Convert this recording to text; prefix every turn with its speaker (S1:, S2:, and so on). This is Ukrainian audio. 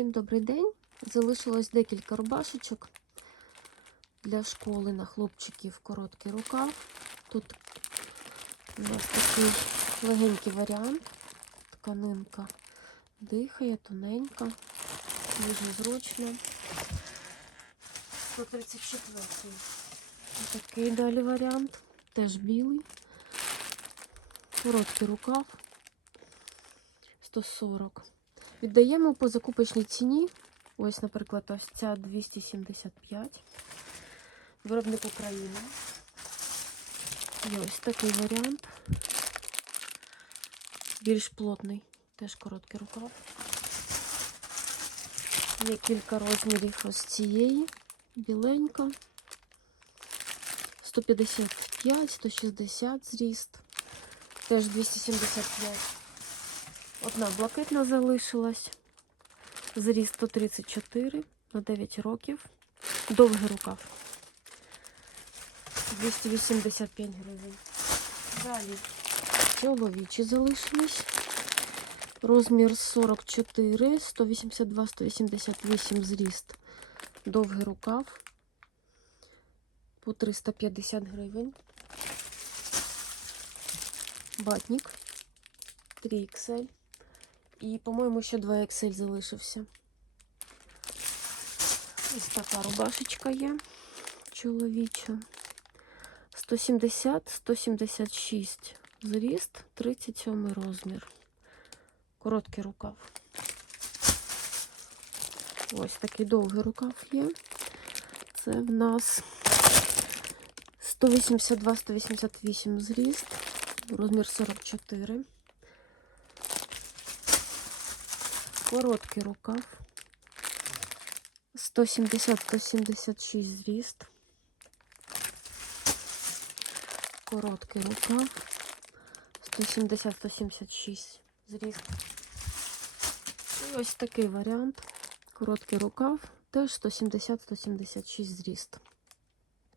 S1: Всім добрий день. Залишилось декілька рубашечок для школи на хлопчиків короткий рукав. Тут у нас такий легенький варіант. Тканинка дихає, тоненька, дуже зручно. 134 Такий далі варіант. Теж білий. Короткий рукав. 140. Віддаємо по закупочній ціні. Ось, наприклад, ось ця 275. Виробник України. І ось такий варіант. Більш плотний, теж короткий рукав. Є кілька розмірів ось цієї. Біленька. 155, 160 зріст. Теж 275. Одна блакитна залишилась. Зріст 134 на 9 років. Довгий рукав. 285 гривень. Далі чоловічі залишились. Розмір 44, 182, 188 зріст. Довгий рукав. По 350 гривень. Батник. 3XL. І, по-моєму, ще 2 XL залишився. Ось така рубашечка є. Чоловіча. 170, 176 зріст, 37 розмір. Короткий рукав. Ось такий довгий рукав є. Це в нас 182-188 зріст, розмір 44. Короткий рукав. 170-176 зріст. Короткий рукав. 170-176 зріст. І ось такий варіант. Короткий рукав. Теж 170-176 зріст.